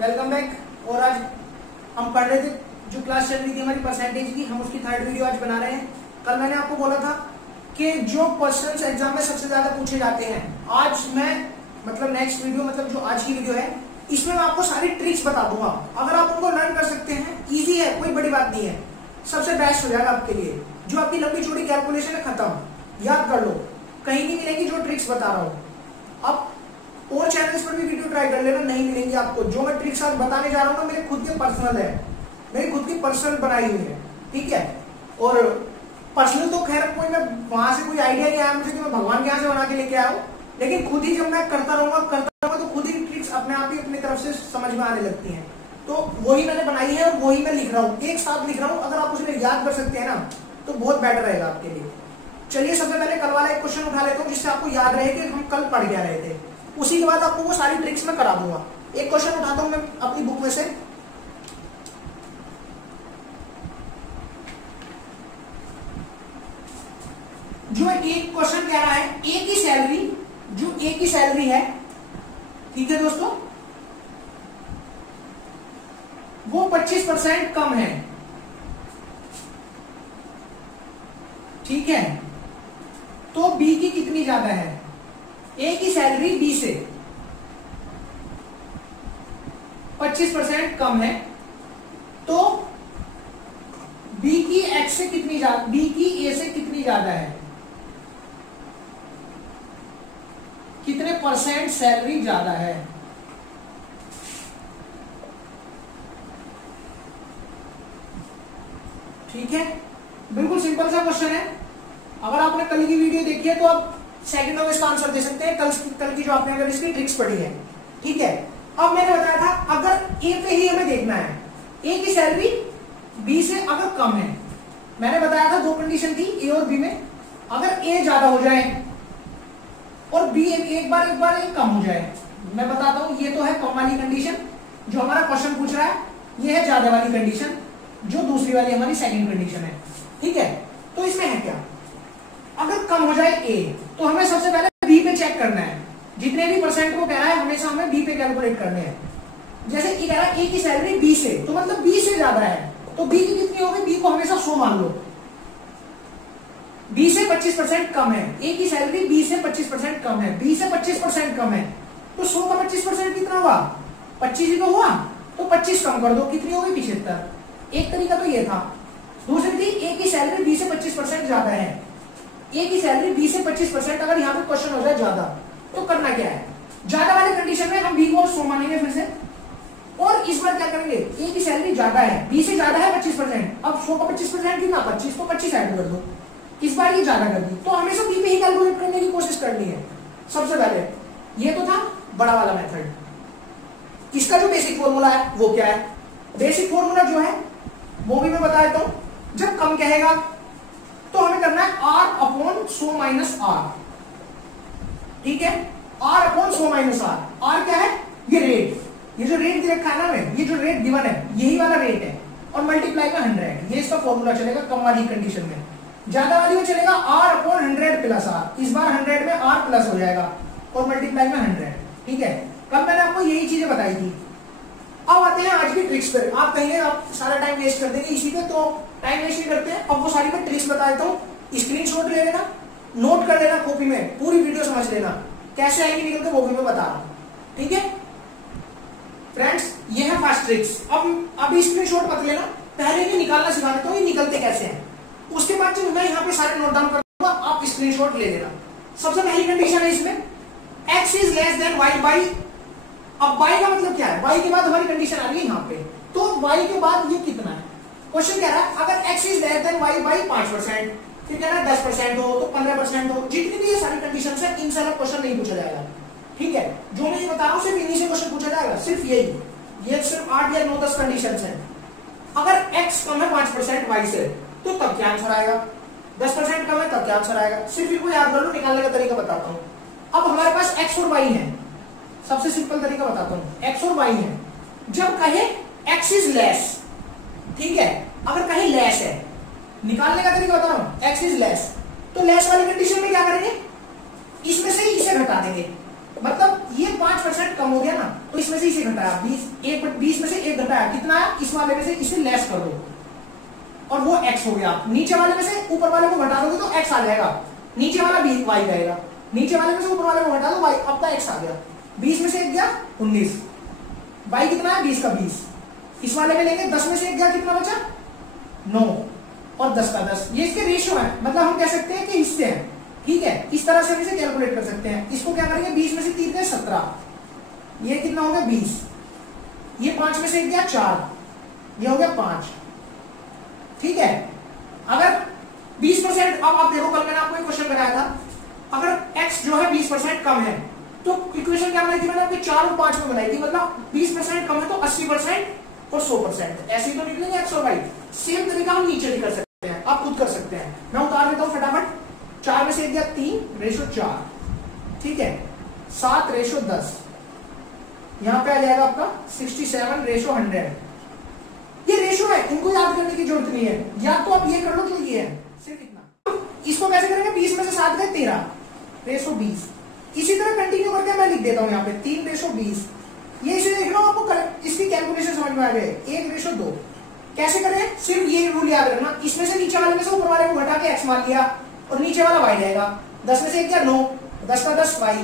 Welcome back. और आज हम पढ़ रहे थे जो क्लास चल रही थी हमारी परसेंटेज की, हम उसकी थर्ड वीडियो आज बना रहे हैं। कल मैंने आपको बोला था कि जो क्वेश्चंस एग्जाम में सबसे ज्यादा पूछे जाते हैं, आज मैं नेक्स्ट वीडियो जो आज की वीडियो है इसमें मैं आपको सारी ट्रिक्स बता दूंगा। अगर आप उनको लर्न कर सकते हैं, इजी है, कोई बड़ी बात नहीं है, सबसे बेस्ट हो जाएगा आपके लिए। जो आपकी लंबी चौड़ी कैलकुलेशन है खत्म, याद कर लो, कहीं नहीं मिलेगी जो ट्रिक्स बता रहा हूँ। अब और चैनल्स पर भी वीडियो ट्राई कर लेना, नहीं मिलेंगी आपको। जो मैं ट्रिक्स आज बताने जा रहा हूँ ना, मेरे खुद के पर्सनल है, मेरी खुद की पर्सनल बनाई हुई है, ठीक है। और पर्सनल तो खैर कोई, मैं वहां से कोई आइडिया नहीं आया मुझे कि मैं भगवान के यहाँ से बना के लेके आया हूँ, लेकिन खुद ही जब मैं करता रहूंगा तो खुद ही ट्रिक्स अपने आप ही अपनी तरफ से समझ में आने लगती हैं। तो वही मैंने बनाई है और वही मैं लिख रहा हूँ, एक साथ लिख रहा हूँ। अगर आप उसे याद कर सकते हैं ना तो बहुत बेटर रहेगा आपके लिए। चलिए सबसे पहले कल वाला एक क्वेश्चन उठा लेता हूँ जिससे आपको याद रहे कि हम कल पढ़ क्या रहे थे। उसी के बाद आपको वो सारी ट्रिक्स में करा दूंगा। एक क्वेश्चन उठाता हूं मैं अपनी बुक में से, जो एक क्वेश्चन कह रहा है ए की सैलरी, जो ए की सैलरी है, ठीक है दोस्तों, वो 25% कम है, ठीक है। तो बी की कितनी ज्यादा है? ए की सैलरी बी से 25% कम है, तो बी की एक्स से कितनी ज्यादा, बी की ए से कितनी ज्यादा है, कितने परसेंट सैलरी ज्यादा है? ठीक है, बिल्कुल सिंपल सा क्वेश्चन है। अगर आपने कल की वीडियो देखी है तो आप सेकंड में इसका आंसर दे सकते हैं, कल की जो आपने अगर इसकी ट्रिक्स पढ़ी है, ठीक है। अब मैंने बताया था अगर ए पे ही हमें देखना है, ए की सैलरी बी से अगर कम है, मैंने बताया था दो कंडीशन थी ए और बी में। अगर ए ज्यादा हो जाए और बी एक बार ए कम हो जाए, मैं बताता हूं, ये तो है कम वाली कंडीशन जो हमारा क्वेश्चन पूछ रहा है, ये है ज्यादा वाली कंडीशन जो दूसरी वाली हमारी सेकंड कंडीशन है, ठीक है। तो इसमें है क्या, अगर कम हो जाए ए तो हमें सबसे पहले बी पे चेक करना है। जितने भी परसेंट को कह रहा है हमेशा हमें बी पे कैलकुलेट करने हैं। जैसे ये कह रहा है ए की सैलरी बी से, तो मतलब बी से ज्यादा है, तो बी की कितनी होगी? बी को हमेशा 100 मान लो। बी से 25% कम है, ए की सैलरी बी से 25% कम है, बी से 25% कम है, तो 100 का 25% कितना हुआ? 25 ही तो हुआ, तो 25 कम कर दो, कितनी होगी? 75। एक तरीका तो ये था। दूसरी थी ए की सैलरी बी से 25% ज्यादा है, ए की सैलरी बी से 25%, अगर यहाँ पे क्वेश्चन हो जाए ज्यादा, तो करना क्या है? ज्यादा वाले कंडीशन में हम बी को 100 मानेंगे फिर से, और इस बार क्या करेंगे? ए की सैलरी ज्यादा है, बी से ज्यादा है 25%, अब 100 का 25% कितना? 25 को 25 ऐड कर दो, इस बार ये ज्यादा कर दी, तो हमेशा बी पे ही कैलकुलेट करने की कोशिश करनी है सबसे पहले। ये तो था बड़ा वाला मेथड। इसका जो बेसिक फॉर्मूला है वो क्या है? बेसिक फॉर्मूला जो है वो भी मैं बता देता हूं। जब कम कहेगा तो हमें करना है r अपॉन 100 माइनस आर, ठीक है। r upon 100 minus R, r क्या है? ये रेट, ये जो रेट दे रखा है ना में, ये जो रेट गिवन है यही वाला रेट है, और मल्टीप्लाई में 100, ये इसका फॉर्मूला चलेगा कम वाली कंडीशन में। ज्यादा वाली में चलेगा r अपॉन 100 प्लस r, इस बार 100 में r प्लस हो जाएगा और मल्टीप्लाई में 100, ठीक है। कल मैंने आपको यही चीजें बताई थी। अब आते हैं आज की ट्रिक्स पर। आप कहेंगे आप सारा टाइम वेस्ट कर देंगे इसी पे, तो टाइम वेस्ट नहीं करते हैं। अब वो सारी मैं ट्रिक्स बता देता हूँ, स्क्रीनशॉट ले लेना, नोट कर लेना कॉपी में, पूरी वीडियो समझ लेना, कैसे आएंगे निकल के वो भी मैं बता रहा हूँ, ठीक है फ्रेंड्स। ये है फर्स्ट ट्रिक्स। अब अभी स्क्रीनशॉट मत लेना, पहले ये निकालना सिखा देता हूँ, ये निकलते कैसे हैं। उसके बाद जब मैं यहाँ पे सारे नोट डाउन कर दूंगा, आप स्क्रीनशॉट ले लेना। सबसे पहली कंडीशन है इसमें, x is less than y by. अब y का मतलब क्या है? y के बाद हमारी कंडीशन आ रही है यहाँ पे, तो y के बाद ये कितना है? क्वेश्चन कह रहा है अगर x is less than y by 5%, फिर कह रहा है 10% हो तो 15% हो, जितनी भी ये सारी कंडीशन है इनसे अलग क्वेश्चन नहीं पूछा जाएगा, ठीक है। जो मैं ये बता रहा हूँ सिर्फ इन्हीं से क्वेश्चन पूछा जाएगा, सिर्फ यही, ये सिर्फ 8 या 9-10 कंडीशन है। अगर x कम है 5% y से, तो तब क्या आंसर आएगा? 10% कम है तब क्या आंसर आएगा? सिर्फ इनको याद कर लो, निकालने का तरीका बताता हूँ। अब हमारे पास x और y है, सबसे सिंपल तरीका बताता हूँ, x और y है। जब कहे x इज लेस, ठीक है, अगर कहे लेस है, निकालने का तरीका बता रहा हूँ, x इज लेस, तो लेस वाली कंडीशन में क्या करेंगे? इसमें से इसे घटा देंगे, मतलब ये 5% कम हो गया ना, तो इसमें से इसे घटाया 20 में से 1 घटाया, कितना आया, इस वाले में से इसे लेस कर दो और वो x हो गया। नीचे वाले में से ऊपर वाले को घटा दोगे तो x आ जाएगा, नीचे वाला y रहेगा, नीचे वाले में से ऊपर वाले को घटा दो y, आपका x आ गया। 20 में से 1 गया 19, y कितना है 20 का 20, इस वाले में लेंगे 10 में से 1 गया, कितना बचा 9 और 10 का 10, ये इसके रेशियो है, मतलब हम कह सकते हैं कि हिस्से हैं। ठीक है, इस तरह से हम इसे कैलकुलेट कर सकते हैं। इसको क्या करेंगे, 20 में से 3 गए 17, ये कितना हो गया 20, ये 5 में से 1 गया 4, ये हो गया 5। ठीक है, अगर 20%, अब आप देखो कल मैंने आपको एक क्वेश्चन बनाया था, अगर x जो है 20% कम है तो इक्वेशन क्या बनाई थी मैंने, आपके 4 और 5 में बनाई थी, मतलब 20% कम है तो 80% और 100%, ऐसे ही तो निकलेंगे x और y। सेम तरीका हम नीचे भी कर सकते हैं, आप खुद कर सकते हैं, मैं उतार देता हूं फटाफट। 4 में से 1 गया 3 रेशो 4, ठीक है, 7 रेशो 10, यहां पे आ जाएगा आपका 67 रेशो 100। ये रेशो है, इनको याद करने की जरूरत नहीं है, या तो आप ये कर लो जो ये है, सिर्फ इतना। इसको कैसे करेंगे, 20 में से 7 गए 13 रेशो 20, इसी तरह कंटिन्यू करके मैं लिख देता हूं यहाँ पे 3 रेशो 20, ये इसे देख लो, आपको इसकी कैलकुलेशन समझ में आ गए। 1 रेशो 2 कैसे करें, सिर्फ ये रूल याद रखना, इसमें से नीचे वाले में से ऊपर वाले को घटा के x मान लिया और नीचे वाला y जाएगा। 10 में से 1 गया 9, 10 का 10 y,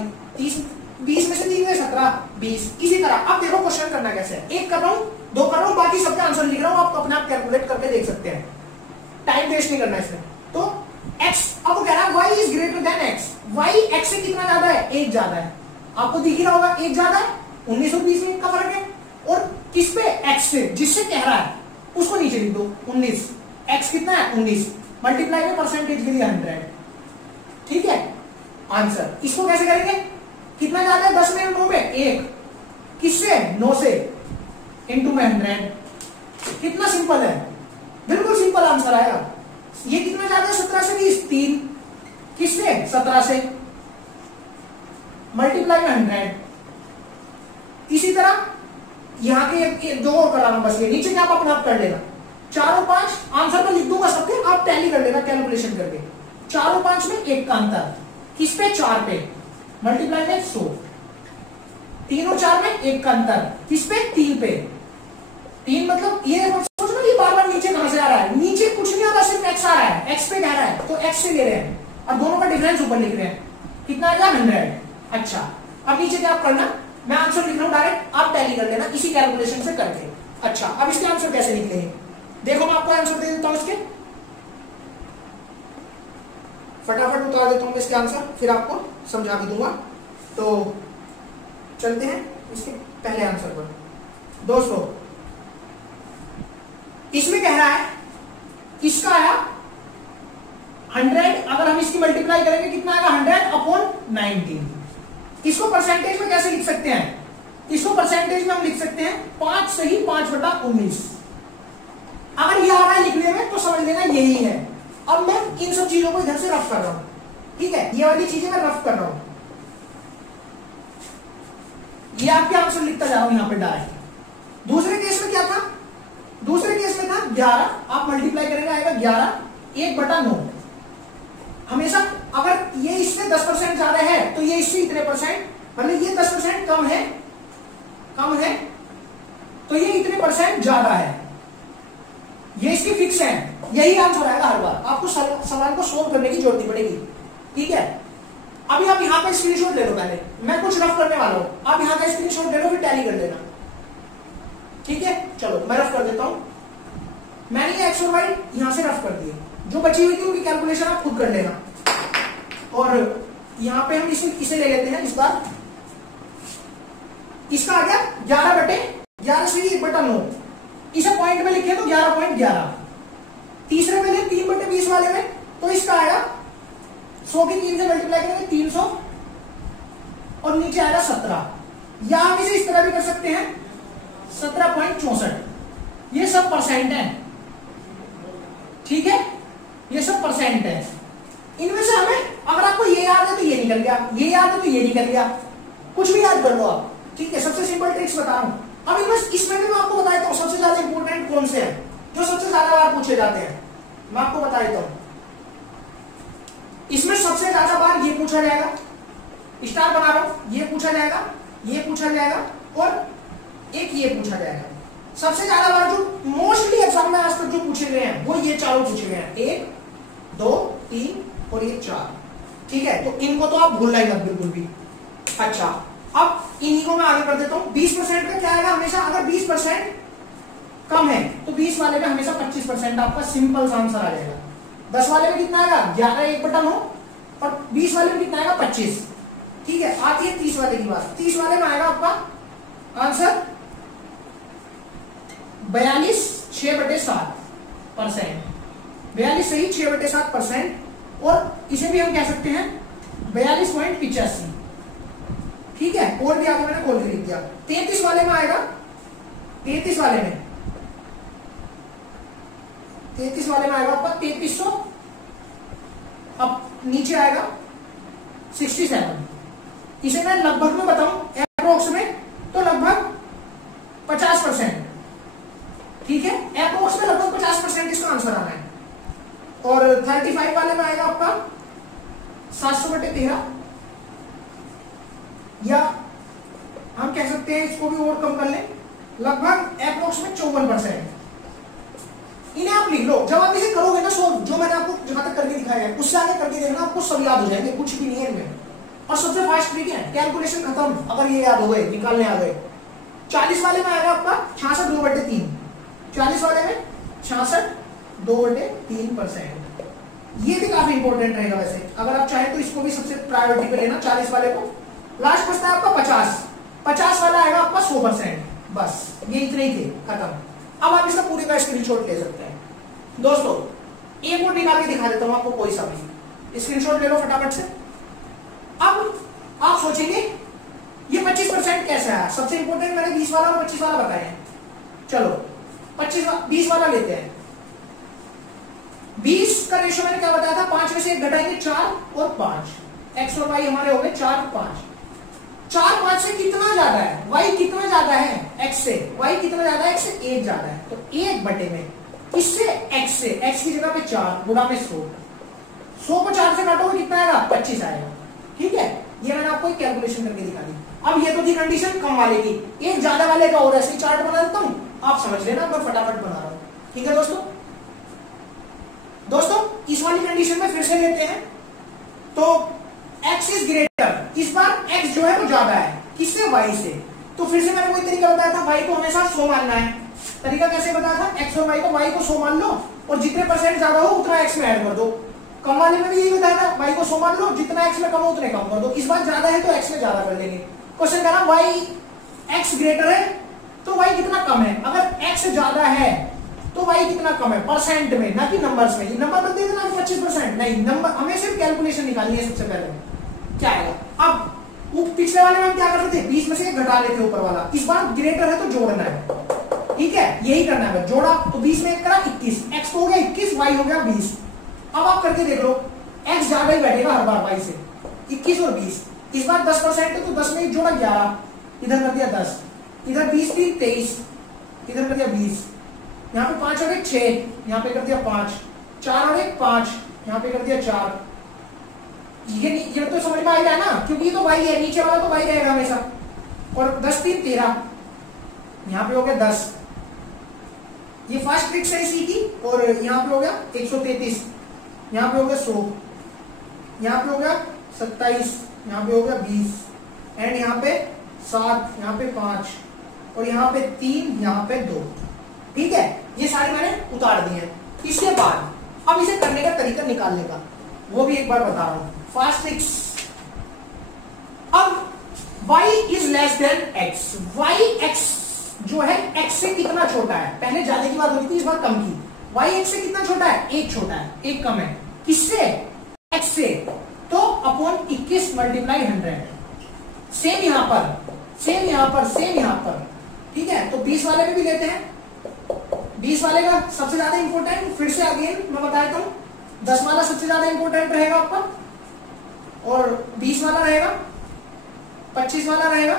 20 में से 3 गए 17 20। इसी तरह अब देखो क्वेश्चन करना कैसे है, 1 कर रहा हूं 2 कर रहा हूं, बाकी सबका आंसर लिख रहा हूं, आप अपने आप कैलकुलेट करके देख सकते हैं, टाइम वेस्ट नहीं करना इसमें। तो x अब कह रहा है y is greater than x, y x से कितना ज्यादा है, 1 ज्यादा है, आपको दिख ही रहा होगा 1 ज्यादा है, 19 और 20 में का फर्क है, और किस पे, x से, जिससे कह रहा है उसको नीचे लिख दो 19, x कितना है 19, मल्टीप्लाई में परसेंटेज के लिए 100। ठीक है, आंसर। इसको कैसे करेंगे, कितना ज्यादा है, 10 में 9 में 1, किससे 9 से, इंटू में 100। कितना सिंपल है, बिल्कुल सिंपल आंसर आएगा। ये कितना ज्यादा है, 17 से 20 3, किससे 17 से, मल्टीप्लाई में 100। इसी तरह यहाँ के 2 और कराना, बस ये नीचे क्या आप अपने आप कर लेना, 4 और 5 आंसर में लिख दूंगा सबके, आप टैली कर लेना कैलकुलेशन करके। 4 और 5 में 1 का अंतर, किस पे 4 पे, मल्टीप्लाई में 100। 3 और 4 में 1 का अंतर, किस पे 3 पे, 3 मतलब ये सोच लो ये बार-बार नीचे कहां से आ रहा है, नीचे कुछ नहीं आ रहा, सिर्फ x आ रहा है, x पे कह रहा है तो x से ले रहे हैं और दोनों का डिफरेंस ऊपर लिख रहे हैं, कितना आएगा 100। अच्छा, अब नीचे क्या आप करना, मैं आंसर लिख रहा हूं डायरेक्ट, आप टैली कर लेना इसी कैलकुलेशन से करके। अच्छा, अब इसके आंसर कैसे निकलेंगे, देखो मैं आपको आंसर दे देता हूं इसके, फटाफट उतार देता हूं इसके आंसर, फिर आपको समझा भी दूंगा। तो चलते हैं इसके पहले आंसर पर। दोस्तों इसमें कह रहा है, इसका आया 100, अगर हम इसकी मल्टीप्लाई करेंगे कितना आएगा 100/19। इसको परसेंटेज में कैसे लिख सकते हैं, इसको परसेंटेज में हम लिख सकते हैं 5 से ही 5/19। अगर ये आ रहा है लिखने में तो समझ लेना यही है। अब मैं इन सब चीजों को इधर से रफ कर रहा हूं, ठीक है, ये वाली चीजें मैं रफ कर रहा हूं, ये आपके आंसर लिखता जा रहा हूं यहां पे डायरेक्ट। दूसरे केस में क्या था, दूसरे केस में था 11, आप मल्टीप्लाई करेंगे आएगा 11 1/9। हमेशा अगर ये इससे 10% ज्यादा है तो ये इससे इतने परसेंट, मतलब ये 10% कम है तो ये इतने परसेंट ज्यादा है, ये इसकी फिक्स है, यही आंसर आएगा हर बार, आपको सवाल को सोल्व करने की जरूरत नहीं पड़ेगी। ठीक है, अभी आप यहां पे स्क्रीनशॉट ले लो, पहले मैं कुछ रफ करने वाला हूं, आप यहां का स्क्रीनशॉट ले लो फिर टैली कर लेना। ठीक है, चलो मैं रफ कर देता हूं, मैंने ये एक्स और वाई यहां से रफ कर दिए, जो बची हुई थी उनकी कैलकुलेशन आप खुद कर लेना। और यहां पे हम इसे ले लेते हैं इस बार, इसका आ गया 11/11 से 1/9, इसे पॉइंट में लिखे तो 11.11। तीसरे में ले 3/20 वाले में तो इसका आएगा 100 की 3 से मल्टीप्लाई करेंगे 300 और नीचे आएगा 17। या हम इसे इस तरह भी कर सकते हैं 17.64। ये सब परसेंट है, ठीक है, ये सब परसेंट है। इनमें से हमें, अगर आपको ये याद है तो ये निकल गया, ये याद है तो ये निकल गया, कुछ भी याद कर लो आप। ठीक है, सबसे सिंपल ट्रिक्स बता रहा हूं। अब इसमें भी मैं आपको बता देता हूं सबसे ज्यादा इंपॉर्टेंट कौन से हैं, जो सबसे ज्यादा बार पूछे जाते हैं, मैं आपको बता देता हूं। इसमें सबसे ज्यादा बार ये पूछा जाएगा, स्टार बना रहा हूं, ये पूछा जाएगा, ये पूछा जाएगा और एक ये पूछा जाएगा। सबसे ज्यादा बार जो मोस्टली एग्जाम में आज तक जो पूछे गए हैं वो ये चारों पूछे गए हैं, 1 2 3 और ये 4। ठीक है, तो इनको तो आप भूलना ही मत बिल्कुल भी। अच्छा, अब इन्हीं को मैं आगे बढ़ देता हूं। 20% का क्या आएगा हमेशा, अगर 20% कम है तो 20 वाले में हमेशा 25% आपका सिंपल सा आंसर आ जाएगा। 10 वाले में कितना आएगा, 11 1/9 और 20 वाले में कितना आएगा 25। ठीक है, आती है 30 वाले की बात। 30 वाले में आएगा आपका आंसर 42 6/7%। 42 सही, 6/7%। और इसे भी हम कह सकते हैं 42.85। ठीक है, और भी आगे मैंने खोल के लिख दिया। 33 वाले में आएगा, 33 वाले में आएगा आपका 3300। अब नीचे आएगा 67। इसे मैं लगभग में बताऊं एप्रोक्स में तो लगभग 50%। ठीक है, एप्रोक्स में लगभग 50% इसका आंसर आना है। और 35 वाले में आएगा आपका 700/13, या हम कह सकते हैं इसको भी और कम कर लें, लगभग एप्रोक्स में 54%। इन्हें आप लिख लो। जब आप इसे करोगे ना सोल्व, जो मैंने आपको जहां तक करके दिखाया है उससे आगे करके देखना, आपको सब याद हो जाएंगे, कुछ भी नहीं है इनमें। और सबसे फास्ट ट्रिक है, कैलकुलेशन खत्म अगर ये याद हो गए, निकालने आ गए। 40 वाले में आएगा आपका 66 2/3। 40 वाले में 66 2/3%। ये भी काफी इंपॉर्टेंट रहेगा वैसे, अगर आप चाहें तो इसको भी सबसे प्रायोरिटी पे लेना 40 वाले को। लास्ट बचता है आपका 50 वाला आएगा आपका 100%। बस ये इतने ही थे, खत्म। अब आप इसका पूरे का स्क्रीनशॉट ले सकते हैं। दोस्तों एक और निकाल के दिखा देता हूं आपको, कोई सा भी स्क्रीनशॉट ले लो फटाफट से। अब आप सोचेंगे ये 25% कैसे आया। सबसे इंपॉर्टेंट मैंने 20 वाला और 25 वाला बताया है। चलो 20 वाला लेते हैं। 20 का रेशो मैंने क्या बताया था, 5 में से 1 घटाएंगे 4 और 5। एक्स और वाई हमारे हो गए 4 5। 4 5 से कितना ज्यादा है, वाई कितना ज्यादा है एक्स से, वाई कितना ज्यादा है एक्स से, 1 ज्यादा है। तो 1 बटे में इससे एक्स से, एक्स की जगह पे 4 गुणा में 100 को 4 से काटोगे कितना आएगा, 25 आएगा। ठीक है, ये मैंने आपको एक कैलकुलेशन करके दिखा दी। अब ये तो थी कंडीशन कम वाले की, एक ज्यादा वाले का और ऐसे ही चार्ट बना देता हूं, आप समझ लेना, मैं फटाफट बना रहा हूं। ठीक है दोस्तों इस वाली कंडीशन में फिर से लेते हैं। तो x इज ग्रेटर, इस बार x जो है वो ज्यादा है किससे, y से। तो फिर से मैंने कोई तरीका बताया था, y को हमेशा 100 मानना है। तरीका कैसे बताया था, x और y को 100 मान लो और जितने परसेंट ज्यादा हो उतना x में ऐड कर दो। कम वाले में भी यही बताया था, y को 100 मान लो, जितना x में कम हो उतने कम कर दो। इस बार ज्यादा है तो x में ज्यादा कर लेंगे। क्वेश्चन कह रहा y x ग्रेटर है तो y कितना कम है। अगर x ज्यादा है तो y कितना कम है परसेंट में, ना कि नंबर्स में। नंबर बता देना 25% नहीं, नंबर हमें सिर्फ कैलकुलेशन निकालनी है। सबसे पहले क्या आएगा, अब पिछले वाले में हम क्या करते थे, 20 में से घटा लेते ऊपर वाला। इस बार ग्रेटर है तो जोड़ना है। ठीक है, यही करना है, जोड़ा तो 20 में 1 करा 21, x हो गया 21, y हो गया 20। अब आप करके देख लो, x ज्यादा ही बैठेगा हर बार y से, 21 और 20। इस बार 10% है तो 10 में 1 जोड़ा 11, इधर कर दिया 10, इधर 20 भी 23, इधर कर दिया 20, यहाँ पे 5 और 1 6, यहाँ पे कर दिया 5, 4 और 1 5, यहाँ पे कर दिया 4। ये तो समझ में आएगा ना, क्योंकि ये तो y है, नीचे वाला तो y रहेगा हमेशा। और 10 3 13, यहाँ पे हो गया 10। ये फर्स्ट ट्रिक से सीखी। और यहाँ पे हो गया 133, यहाँ पे हो गया 100, यहाँ पे हो गया 27, यहाँ पे हो गया 20, एंड यहाँ पे 7, यहाँ पे 5 और यहाँ पे 3, यहाँ पे 2। ठीक है, ये सारे मैंने उतार दिए हैं। इसके बाद अब इसे करने का तरीका निकालने का वो भी एक बार बता रहा हूं, फास्ट ट्रिक्स। अब y is less than x, y x जो है x से कितना छोटा है। पहले ज्यादा की बात होती थी, इस बार कम की। y x से कितना छोटा है, 1 छोटा है, 1 कम है। किससे, x से। तो अपॉन 21 मल्टीप्लाई 100। सेम यहां पर, सेम यहां पर, सेम यहां पर। ठीक है, तो 20 वाले में भी लेते हैं। 20 वाले का सबसे ज्यादा इंपॉर्टेंट, फिर से अगेन मैं बताता हूं, 10 वाला सबसे ज्यादा इंपॉर्टेंट रहेगा आपका, और 20 वाला रहेगा, 25 वाला रहेगा,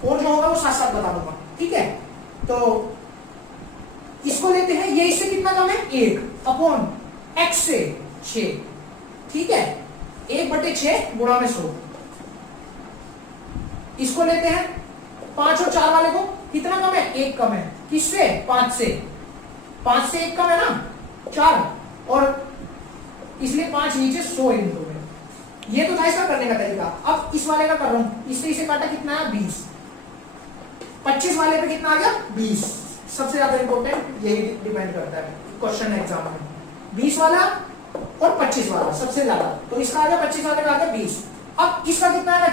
और जो होगा वो साथ साथ बता दूंगा। ठीक है, तो इसको लेते हैं। ये इससे कितना कम है, 1 अपॉन x से 6। ठीक है, 1/6 गुणा में 100। इसको लेते हैं 5 और 4 वाले को, कितना कम है? 1 कम है। किससे? 5 से। 5 से 1 कम है ना, 4, और इसलिए 5 नीचे 100 इन दो में। ये तो था इसका करने का तरीका। अब इस वाले का कर रहा हूं, इससे इसे काटा, कितना है? 20। 25 वाले पे कितना आ गया? 20। सबसे ज्यादा इंपॉर्टेंट यही डिपेंड करता है क्वेश्चन एग्जाम में, 20 वाला और 25 वाला सबसे ज्यादा। तो इसका आ गया 25 वाले का आ गया 20। अब इसका कितना आएगा?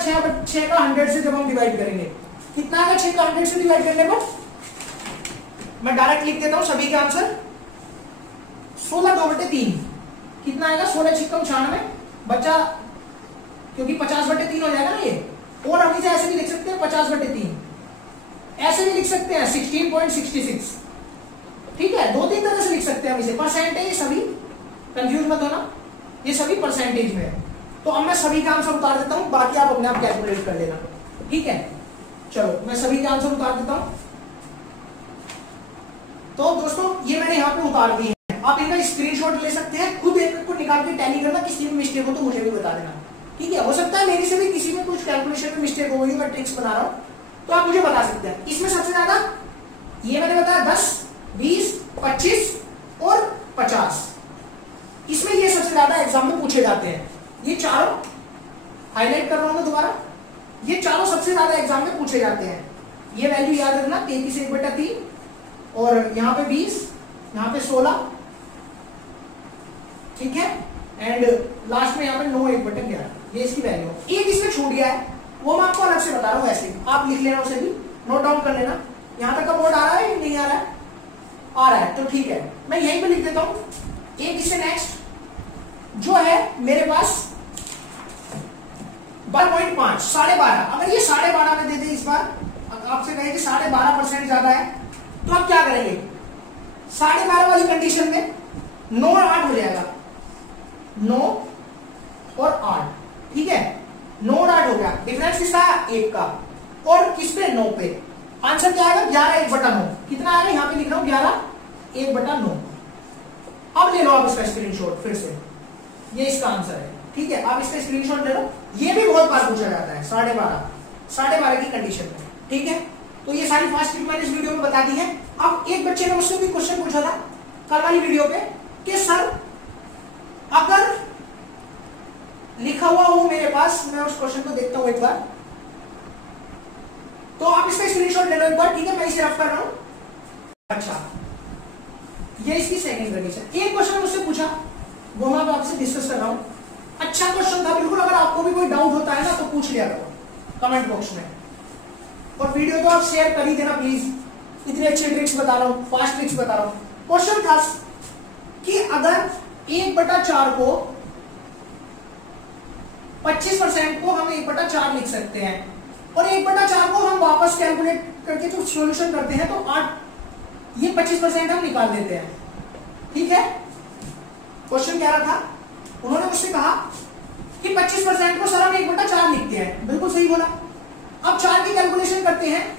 6 का 100 से जब हम डिवाइड करेंगे, कितना आएगा? 6 का 100 से डिवाइड करने पर मैं डायरेक्ट लिख देता हूं सभी के आंसर। 16 2/3 कितना आएगा? 16 6 96 बच्चा, क्योंकि 50/3 हो जाएगा ना ये। और हम इसे ऐसे भी लिख सकते हैं 50/3, ऐसे भी लिख सकते हैं 16.66। ठीक है, 2-3 तरह से लिख सकते हैं हम इसे। परसेंटेज सभी, कंफ्यूज मत होना, ये सभी परसेंटेज में है। तो अब मैं सभी का आंसर उतार देता हूं, बाकी आप अपने आप कैलकुलेट कर लेना। ठीक है, चलो मैं सभी के आंसर उतार देता हूं। तो दोस्तों ये मैंने यहां पे उतार दिए हैं, आप इनका स्क्रीनशॉट ले सकते हैं, खुद एक को निकाल के टैली करना। किसी में मिस्टेक हो तो मुझे भी बता देना। ठीक है, हो सकता है मेरी से भी किसी में कुछ कैलकुलेशन में मिस्टेक हो गई, मैं ट्रिक्स बना रहा हूं तो आप मुझे बता सकते हैं। इसमें सबसे ज्यादा ये मैंने बताया 10, 20, 25 और 50। इसमें ये सबसे ज्यादा एग्जाम में पूछे जाते हैं। ये चारों हाईलाइट कर रहा हूं मैं दोबारा, ये चारों सबसे ज्यादा एग्जाम में पूछे जाते हैं। ये वैल्यू याद रखना, 33 1/3, और यहाँ पे 20, यहाँ पे 16। ठीक है, एंड लास्ट में यहाँ पे 9 1/11, ये इसकी वैल्यू। एक इसमें छूट गया है, वो मैं आपको अलग से बता रहा हूँ, ऐसे आप लिख लेना, उसे भी नोट डाउन कर लेना। यहां तक का बोर्ड आ रहा है नहीं आ रहा है? आ रहा है, तो ठीक है, मैं यहीं पे लिख देता हूं। एक इससे नेक्स्ट जो है मेरे पास 12.5, 12.5। अगर ये 12.5 में दे दे इस बार, आपसे कहे कि 12.5% ज्यादा है, तो आप क्या करेंगे? 12.5 वाली कंडीशन में 9 और 8 हो जाएगा, 9 और 8। ठीक है, 9 और 8 हो गया। डिफरेंस किसका? 1 का। और किस पे? 9 पे। आंसर क्या आएगा? 11 1/9। कितना आएगा? यहां पे लिख रहा हूं 11 1/9। अब ले लो आप इसका स्क्रीनशॉट फिर से, ये इसका आंसर है। ठीक है, आप इसका स्क्रीनशॉट ले लो, ये भी बहुत बार पूछा जाता है 12.5 की कंडीशन में। ठीक है, तो ये सारी फास्ट ट्रिक मैंने इस वीडियो में बता दी है। अब एक बच्चे ने मुझसे भी क्वेश्चन पूछा था कल वाली वीडियो पे कि सर अगर लिखा हुआ हो मेरे पास, मैं उस क्वेश्चन को देखता हूं एक बार, तो आप इसका स्क्रीनशॉट ले लो एक बार। ठीक है, मैं इसे रफ कर रहा हूं। अच्छा, ये इसकी सेकंड कंडीशन। एक क्वेश्चन मुझसे पूछा, वो मैं आपसे डिस्कस कर रहा हूं। अच्छा क्वेश्चन था बिल्कुल, अगर आपको भी कोई डाउट होता है ना तो पूछ लिया करो कमेंट बॉक्स में, और वीडियो तो आप शेयर कर ही देना प्लीज। इतनी अच्छी ट्रिक्स बता रहा हूं, फास्ट ट्रिक्स बता रहा हूं। क्वेश्चन था कि अगर 1/4 को 25% को हम 1/4 लिख सकते हैं, और 1/4 को हम वापस कैलकुलेट करके जो सॉल्यूशन करते हैं तो 8, ये 25% हम निकाल देते हैं। ठीक है, क्वेश्चन क्या रहा था? उन्होंने मुझसे कहा कि 25% को सर हम 1/4 लिखते हैं। बिल्कुल सही बोला। अब 4 की कैलकुलेशन करते हैं,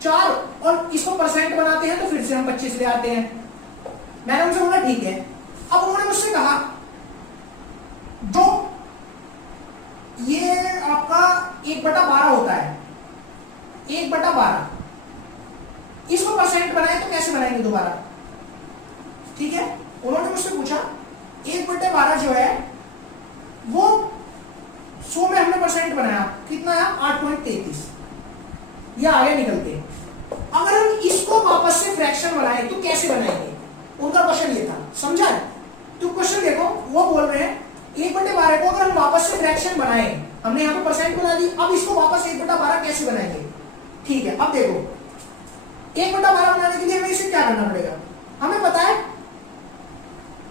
4 और इसको परसेंट बनाते हैं तो फिर से हम 25 ले आते हैं। मैंने उनसे बोला ठीक है। अब उन्होंने मुझसे कहा जो ये आपका 1/12 होता है, 1/12, इसको परसेंट बनाए तो कैसे बनाएंगे दोबारा? ठीक है, उन्होंने मुझसे पूछा 1/12 जो है वो 100 में हमने परसेंट बनाया, कितना है? 8.33। यह आगे निकलते। अगर हम इसको वापस से फ्रैक्शन बनाए तो कैसे बनाएंगे? उनका क्वेश्चन ये था, समझा? तो क्वेश्चन देखो, वो बोल रहे हैं 1/12 को अगर हम वापस से फ्रैक्शन बनाए, हमने यहाँ पे परसेंट बना दी, अब इसको वापस 1/12 कैसे बनाएंगे? ठीक है, अब देखो 1/12 बनाने के लिए हमें इसे क्या करना पड़ेगा? हमें पता है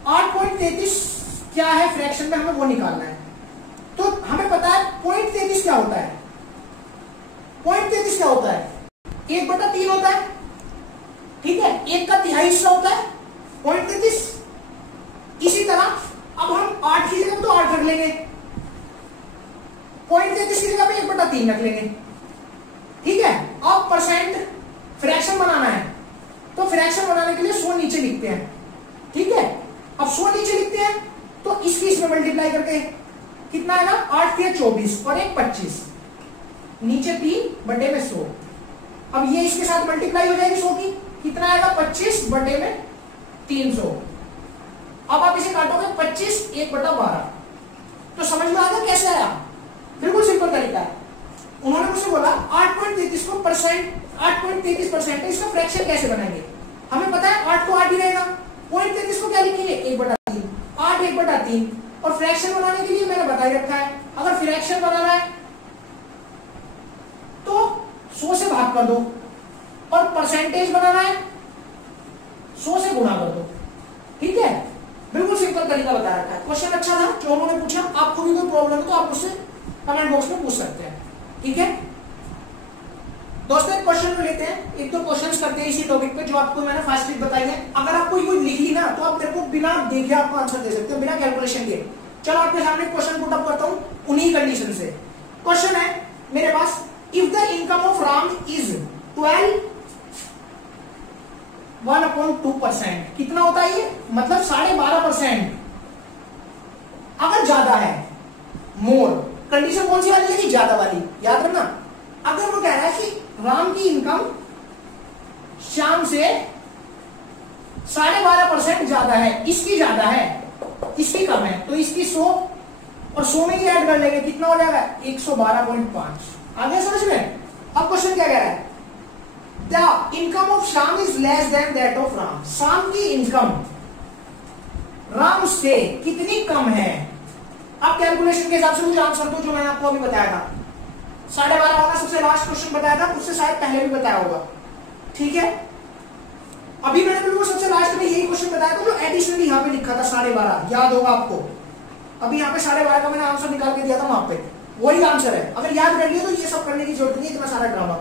8.33 क्या है फ्रैक्शन में, हमें वो निकालना है। तो हमें पता है 0.33 क्या होता है। 0.33 क्या होता है? 1/3 होता है। ठीक है, 1 का तिहाई हिस्सा होता है 0.33। इसी तरह अब हम 8 की जगह तो 8 रख लेंगे, 0.33 की जगह पे 1/3 रख लेंगे। ठीक है, अब परसेंट फ्रैक्शन बनाना है तो फ्रैक्शन बनाने के लिए 100 नीचे लिखते हैं। ठीक है, अब 100 नीचे लिखते हैं तो इसकी इसमें मल्टीप्लाई करके कितना आएगा 8 3 24 और 1 25, नीचे 3 बटे में 100। अब ये इसके साथ मल्टीप्लाई हो जाएगी 100 की, कितना आएगा 25 बटे में 300। अब आप इसे काटोगे 25 1 बटा 12, तो समझ में आ गया कैसे आया? बिल्कुल सिंपल तरीका है। उन्होंने मुझसे बोला 8.33 को परसेंट 8.33% है, इसका फ्रैक्शन कैसे बनाएंगे? हमें पता है 8 को 8 ही रहेगा, 0.33 को क्या लिखेंगे 1 बटा 3, 8 1 बटा 3। और फ्रैक्शन बनाने के लिए मैंने बता ही रखा है, अगर फ्रैक्शन बनाना है तो 100 से भाग कर दो, और परसेंटेज बनाना है 100 से गुणा कर दो। ठीक है, बिल्कुल सिंपल तरीका बता रखा है। क्वेश्चन अच्छा था जो उन्होंने पूछा। आपको भी कोई प्रॉब्लम है तो आप उससे कमेंट बॉक्स में पूछ सकते हैं। ठीक है दोस्तों, एक क्वेश्चन लेते हैं, एक तो क्वेश्चंस करते हैं इसी टॉपिक पे जो आपको मैंने फर्स्ट ट्रिक बताई है। अगर आपको कोई लिख ली ना तो आप मेरे को बिना देखे आपको आंसर दे सकते हो, बिना कैलकुलेशन के। चलो आपके सामने क्वेश्चन पुट अप करता हूं उन्हीं कंडीशन से। क्वेश्चन है मेरे पास, if the income of Ram is 1/2%, कितना होता है ये? मतलब 12.5%। अगर ज्यादा है, मोर, कंडीशन कौन सी वाली है? ज्यादा वाली, याद रखना। अगर वो कह रहा है कि राम की इनकम श्याम से 12.5% ज्यादा है, इसकी ज्यादा है, इसकी कम है, तो इसकी 100 और 100 में ही ऐड कर लेंगे, कितना हो जाएगा 112.5। आगे समझ में? अब क्वेश्चन क्या कह रहा है? The income of Shyam is less than that of Ram, Shyam की इनकम राम से कितनी कम है? अब कैलकुलेशन के हिसाब से मुझे आंसर दो जो मैंने आपको अभी बताया था। 12.5 वाला सबसे लास्ट क्वेश्चन बताया था, उससे शायद पहले भी बताया होगा। ठीक है, अभी मैंने बिल्कुल सबसे लास्ट में यही क्वेश्चन बताया था जो एडिशनली यहाँ पे लिखा था 12.5, याद होगा आपको। अभी यहाँ पे 12.5 का मैंने आंसर निकाल के दिया था वहां पे, वही आंसर है। अगर याद कर लिया तो ये सब करने की जरूरत नहीं, इतना सारा ड्रामा।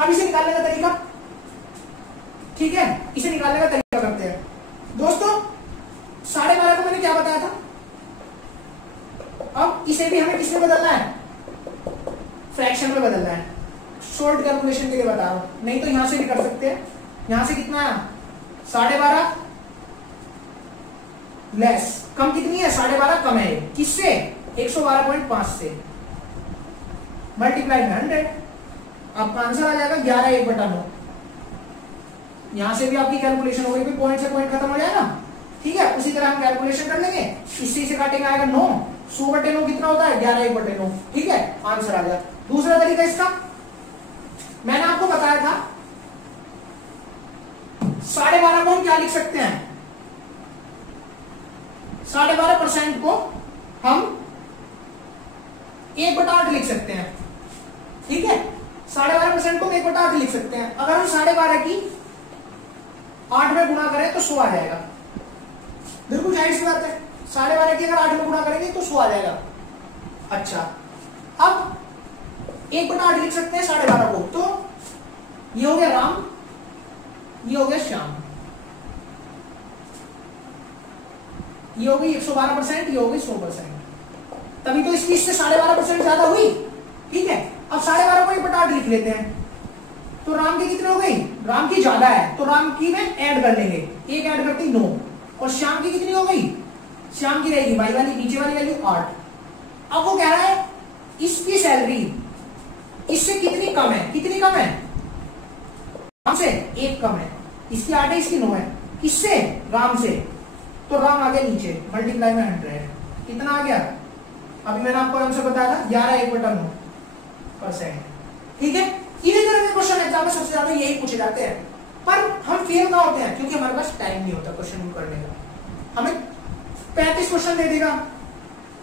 अब इसे निकालने का तरीका, ठीक है, इसे निकालने का तरीका करते हैं दोस्तों। 12.5 को मैंने क्या बताया था, अब इसे भी हमें किसमें बदलना है? फ्रैक्शन में बदलना है। शॉर्ट कैलकुलेशन के लिए बता रहा हूं, नहीं तो यहां से भी कर सकते हैं। यहां से कितना है 12.5 लेस, कम कितनी है 12.5 कम है, किससे? 112.5 से, मल्टीप्लाई में 100। आपका आंसर आ जाएगा 11 1/9। यहां से भी आपकी कैलकुलेशन हो गई, पॉइंट से पॉइंट खत्म हो जाएगा। ठीक है, उसी तरह हम कैलकुलेशन कर लेंगे, इससे इसे काटेंगे, आएगा 9। 100/9 कितना होता है? 11 1/9। ठीक है, आंसर आ गया। दूसरा तरीका इसका मैंने आपको बताया था, 12.5 को हम क्या लिख सकते हैं? 12.5% को हम 1/8 लिख सकते हैं। ठीक है, 12.5% को 1/8 लिख सकते हैं। अगर हम 12.5 की 8 में गुणा करें तो 100 आ जाएगा। बिल्कुल जाहिर सी बात है, 12.5 की अगर 8 में गुणा करेंगे तो 100 आ जाएगा। अच्छा, अब 1/8 लिख सकते हैं 12.5 को, तो ये हो गया राम, ये हो गया श्याम, ये हो गई 112%, ये हो गई 100%। तभी तो इसकी इससे 12.5% ज्यादा हुई। ठीक है, अब 12.5 को 1/8 लिख लेते हैं, तो राम की कितनी हो गई? राम की ज्यादा है तो राम की में ऐड कर लेंगे, 1 ऐड करते 9। और श्याम की कितनी हो गई? श्याम की रहेगी बाई वाली, नीचे वाली वैल्यू 8। अब वो कह रहा है इसकी सैलरी इससे कितनी कम है? कितनी कम है? राम से 1 कम है, इसकी 8 है, इसकी 9 है। किससे? राम से। तो राम आ गया नीचे, मल्टीप्लाई में 100, कितना आ गया? अभी मैंने आपको आंसर बताया था 11 1/9%। ठीक है, इसी तरह के क्वेश्चन एग्जाम में सबसे ज्यादा यही पूछे जाते हैं, पर हम फेल ना होते हैं क्योंकि हमारे पास टाइम नहीं होता क्वेश्चन करने का। हमें 35 क्वेश्चन दे देगा,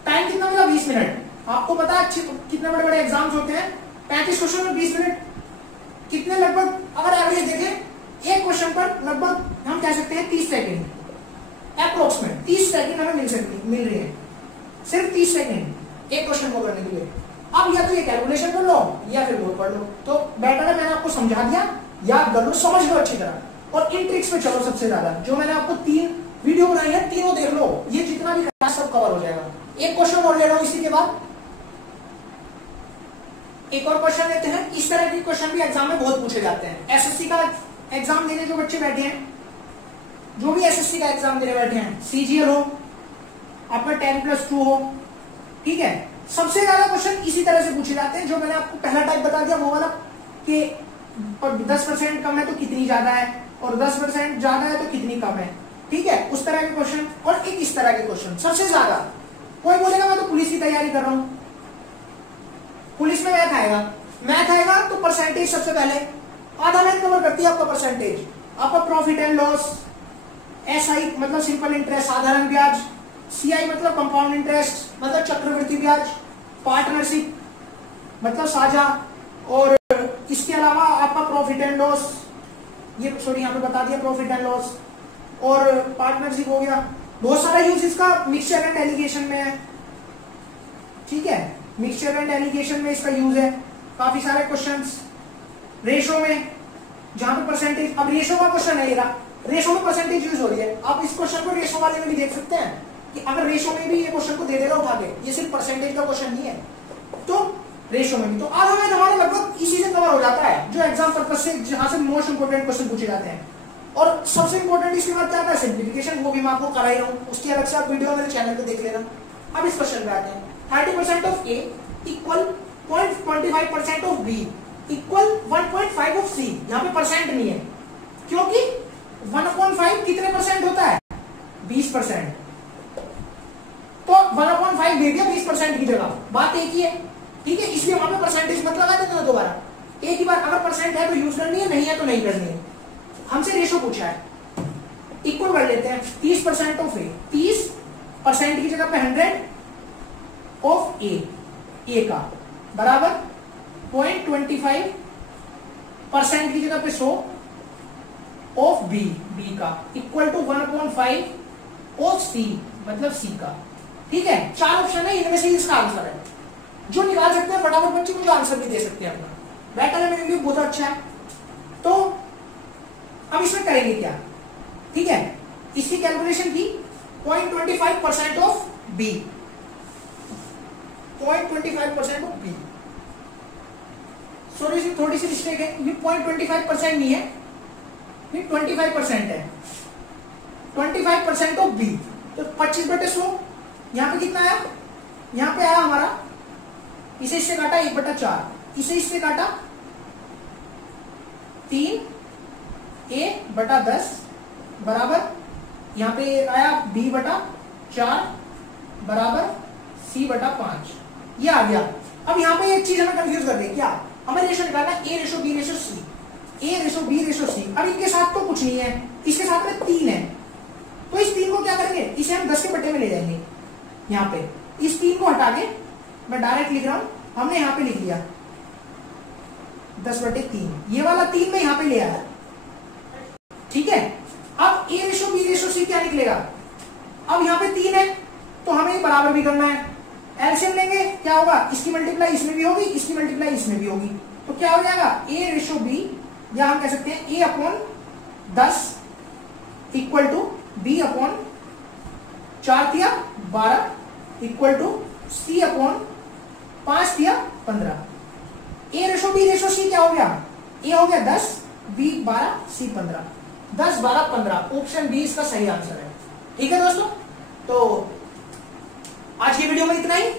टाइम कितना मिला? 20 मिनट। आपको पता है अच्छे कितने बड़े बड़े एग्जाम्स होते हैं, 35 क्वेश्चन में 20 मिनट कितने? लगभग अगर एवरेज देखें एक क्वेश्चन पर लगभग हम कह सकते हैं 30 सेकेंड, अप्रोक्सीमेट 30 सेकेंड हमें मिल रही है, सिर्फ 30 सेकेंड एक क्वेश्चन को करने के लिए। अब या तो ये कैलकुलेशन कर लो या फिर वो पढ़ लो, तो बेटर है मैंने आपको समझा दिया, याद कर लो, समझ लो अच्छी तरह, और इन ट्रिक्स पे चलो। सबसे ज्यादा जो मैंने आपको 3 वीडियो बनाई है, तीनों देख लो, ये जितना भी क्लास सब कवर हो जाएगा। एक क्वेश्चन और ले रहा हूं इसी के बाद, एक और क्वेश्चन लेते हैं। इस तरह के क्वेश्चन भी एग्जाम में बहुत पूछे जाते हैं। एसएससी का एग्जाम देने जो बच्चे बैठे हैं, जो भी एसएससी का एग्जाम देने बैठे हैं, सीजीएल हो, आपका 10+2 हो, ठीक है। सबसे ज्यादा क्वेश्चन इसी तरह से पूछे जाते हैं, जो मैंने आपको पहला टाइप बता दिया वो वाला कि 10% कम है तो कितनी ज्यादा है, और 10% ज्यादा है तो कितनी कम है, ठीक है, उस तरह के क्वेश्चन। और एक इस तरह के क्वेश्चन सबसे ज्यादा। कोई बोलेगा मैं तो पुलिस की तैयारी कर रहा हूं, पुलिस में मैथ आएगा, मैथ आएगा तो परसेंटेज सबसे पहले आधा मैथ कवर करती है आपका परसेंटेज, आपका प्रॉफिट एंड लॉस, एसआई मतलब सिंपल इंटरेस्ट साधारण ब्याज, सीआई मतलब कंपाउंड इंटरेस्ट मतलब चक्रवृद्धि ब्याज, पार्टनरशिप मतलब साझा, और इसके अलावा आपका प्रॉफिट एंड लॉस, ये सॉरी यहाँ पे बता दिया प्रॉफिट एंड लॉस, और पार्टनरशिप हो गया। बहुत सारा यूज इसका मिक्सचर एंड एलिगेशन में है, ठीक है, मिक्सचर एंड एलिगेशन में इसका यूज है। काफी सारे क्वेश्चंस रेशो में, जहां पे परसेंटेज, अब रेशो का क्वेश्चन है, रेशो में परसेंटेज यूज हो रही है। आप इस क्वेश्चन को रेशो वाले में भी देख सकते हैं कि अगर रेशो में भी ये क्वेश्चन को दे देगा उठा के, ये सिर्फ परसेंटेज का क्वेश्चन नहीं है, तो रेशो में भी तो आधा मैथ हमारा लगभग इसी से कवर हो जाता है, जो एग्जाम पर्पस से जहां से मोस्ट इंपोर्टेंट क्वेश्चन पूछे जाते हैं। और सबसे इंपोर्टेंट इसके बाद क्या आता है सिंप्लीफिकेशन, वो भी मैं आपको करा ही रहा हूँ, उसकी अलग से आप वीडियो मेरे चैनल पे देख लेना। अब इस क्वेश्चन पे आते हैं, 30% of A equal 0.25% of B equal 1.5 of C. यहाँ पे परसेंट नहीं है क्योंकि 1/5 कितने परसेंट होता है, 20%, तो 1/5 दे दिया 20% की जगह, बात एक ही है, ठीक है, इसलिए वहां पे परसेंटेज मत लगा देना दोबारा, एक ही बार अगर परसेंट है तो यूज करनी है, नहीं है तो नहीं करनी है। हमसे रेशो पूछा है, इक्वल कर लेते हैं 30% ऑफ ए, 30% की जगह पे 100 ऑफ ए का बराबर 0.25% की जगह पे 100 ऑफ बी का इक्वल टू 1/5 ऑफ सी मतलब सी का, ठीक है। 4 ऑप्शन है, इनमें से इसका आंसर है, जो निकाल सकते हैं फटाफट बच्चे मुझे आंसर भी दे सकते हैं अपना, बेटर है, मेरे लिए बहुत अच्छा है। तो अब इसमें करेंगे क्या, ठीक है, इसकी कैलकुलेशन की 0.25% of B, 0.25% of B, sorry इसमें थोड़ी सी मिस्टेक है, ये 0.25% नहीं है, ये 25% है, 25% ऑफ बी, तो 25/100, यहां पे कितना आया, यहां पे आया हमारा, इसे इससे काटा 1/4, इसे इससे काटा 3a/10 बराबर, यहां पे आया b/4 बराबर c/5, ये आ गया। अब यहां पे एक चीज हमें कंफ्यूज कर रही है, क्या हमें रेशो निकालना है, a ratio b ratio c, a ratio b ratio c। अब इनके साथ तो कुछ नहीं है, इसके साथ में 3 है, तो इस 3 को क्या करेंगे, इसे हम 10 के बट्टे में ले जाएंगे, यहाँ पे इस 3 को हटा के मैं डायरेक्ट लिख रहा हूं, हमने यहाँ पे लिख लिया 10/3, ये वाला 3 में यहाँ पे ले आया, ठीक है। अब a ratio b ratio c क्या निकलेगा, अब यहाँ पे 3 है तो हमें बराबर भी करना है, एलसीएम लेंगे, क्या होगा, इसकी मल्टीप्लाई इसमें भी होगी, इसकी मल्टीप्लाई इसमें भी होगी, तो क्या हो जाएगा a रेशो b, या हम कह सकते हैं a/10 इक्वल टू b/4 दिया 12 इक्वल टू c/5 दिया 15। a ratio b ratio c क्या हो गया, a हो गया 10, b 12, c 15, 10 12 15, ऑप्शन बी इसका सही आंसर है, ठीक है दोस्तों। तो आज की वीडियो में इतना ही,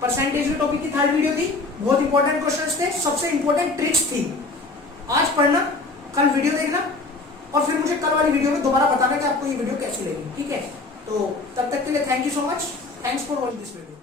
परसेंटेज में टॉपिक की 3rd वीडियो थी, बहुत इंपॉर्टेंट क्वेश्चंस थे, सबसे इंपॉर्टेंट ट्रिक्स थी। आज पढ़ना, कल वीडियो देखना, और फिर मुझे कल वाली वीडियो में दोबारा बताना कि आपको ये वीडियो कैसी लगी, ठीक है। तो तब तक के लिए thank you so much, thanks for watching this video.